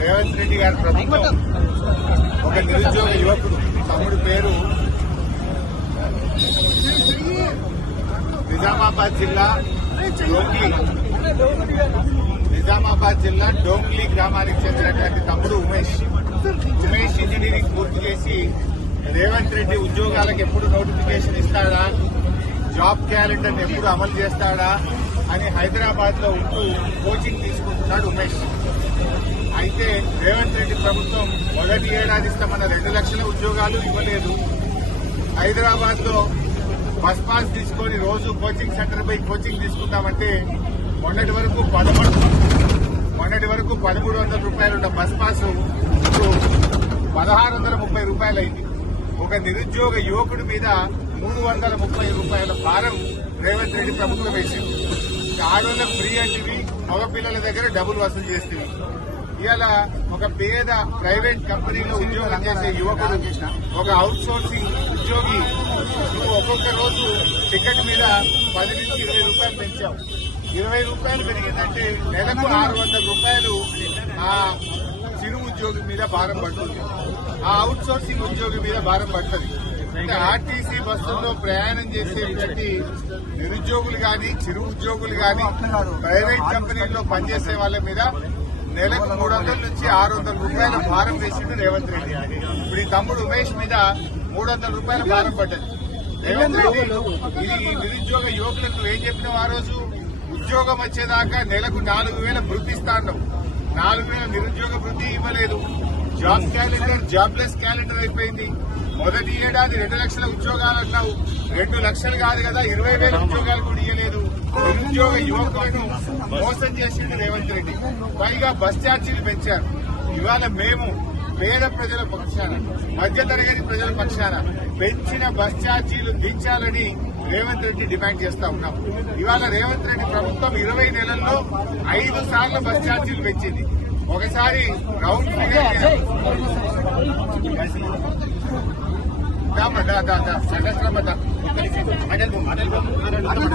రేవంత్ రెడ్డి గారి ప్రభుత్వం ఒక నిరుద్యోగ యువకుడు తమ్ముడి పేరు నిజామాబాద్ జిల్లా డోంగ్లీ గ్రామానికి చెందినటువంటి తమ్ముడు ఉమేష్ ఇంజనీరింగ్ పూర్తి చేసి రేవంత్ రెడ్డి ఉద్యోగాలకు ఎప్పుడు నోటిఫికేషన్ ఇస్తాడా, జాబ్ క్యాలెండర్ ఎప్పుడు అమలు చేస్తాడా అని హైదరాబాద్ లో ఉంటూ కోచింగ్ తీసుకుంటున్నాడు ఉమేష్. అయితే రేవంత్ రెడ్డి ప్రభుత్వం మొదటి ఏడాది ఇస్తామన్న 2 లక్షల ఉద్యోగాలు ఇవ్వలేదు. హైదరాబాద్ లో బస్ పాస్ తీసుకొని రోజు కోచింగ్ సెంటర్ పై కోచింగ్ తీసుకుంటామంటే మొన్నటి వరకు 1,300 రూపాయలు ఉన్న బస్ పాస్ ఇప్పుడు 1,630 రూపాయలు అయింది. ఒక నిరుద్యోగ యువకుడి మీద 330 రూపాయల భారం రేవంత్ రెడ్డి ప్రభుత్వం వేసింది. ఆడోళ్ళకు ఫ్రీ అంటివి, మగపిల్లల దగ్గర డబ్బులు వసూలు చేస్తుంది. ఇవాళ ఒక పేద ప్రైవేట్ కంపెనీలో ఉద్యోగం చేసే యువకుడు, ఒక అవుట్ సోర్సింగ్ ఉద్యోగి, నువ్వు ఒక్కొక్క రోజు టికెట్ మీద 10 నుంచి 20 రూపాయలు పెంచావు. 20 రూపాయలు పెరిగిందంటే నెలకు 600 రూపాయలు ఆ చిరు ఉద్యోగి మీద భారం పడుతుంది, ఆ అవుట్ సోర్సింగ్ ఉద్యోగి మీద భారం పడుతుంది. అంటే ఆర్టీసీ బస్సుల్లో ప్రయాణం చేసేటువంటి నిరుద్యోగులు గాని, చిరు ఉద్యోగులు గాని, ప్రైవేట్ కంపెనీల్లో పనిచేసే వాళ్ళ మీద నెలకు 300 నుంచి 600 రూపాయల భారం వేసింది రేవంత్ రెడ్డి. ఇప్పుడు ఈ తమ్ముడు ఉమేష్ మీద 300 రూపాయల భారం పడ్డది. రేవంత్ రెడ్డి ఇది నిరుద్యోగ యువకులకు ఏం చెప్పినావు? ఆ రోజు ఉద్యోగం వచ్చేదాకా నెలకు 4,000 వృత్తి ఇస్తాను. 4,000 నిరుద్యోగ వృత్తి ఇవ్వలేదు. జాబ్ క్యాలెండర్ జాబ్లెస్ క్యాలెండర్ అయిపోయింది. మొదటి ఏడాది 2 లక్షల ఉద్యోగాలు అన్నావు, 2 లక్షలు కాదు కదా 20,000 ఉద్యోగాలు కూడా ఇవ్వలేదు. నిరుద్యోగ యువకులను మోసం చేసింది రేవంత్ రెడ్డి. పైగా బస్ ఛార్జీలు పెంచారు. ఇవాళ మేము పేద ప్రజల పక్షాన, మధ్యతరగతి ప్రజల పక్షాన పెంచిన బస్ ఛార్జీలు దించాలని రేవంత్ రెడ్డి డిమాండ్ చేస్తా ఉన్నాం. ఇవాళ రేవంత్ రెడ్డి ప్రభుత్వం 20 నెలల్లో 5 సార్లు బస్ ఛార్జీలు పెంచింది. ఒకసారి రౌండ్ ఫిగర్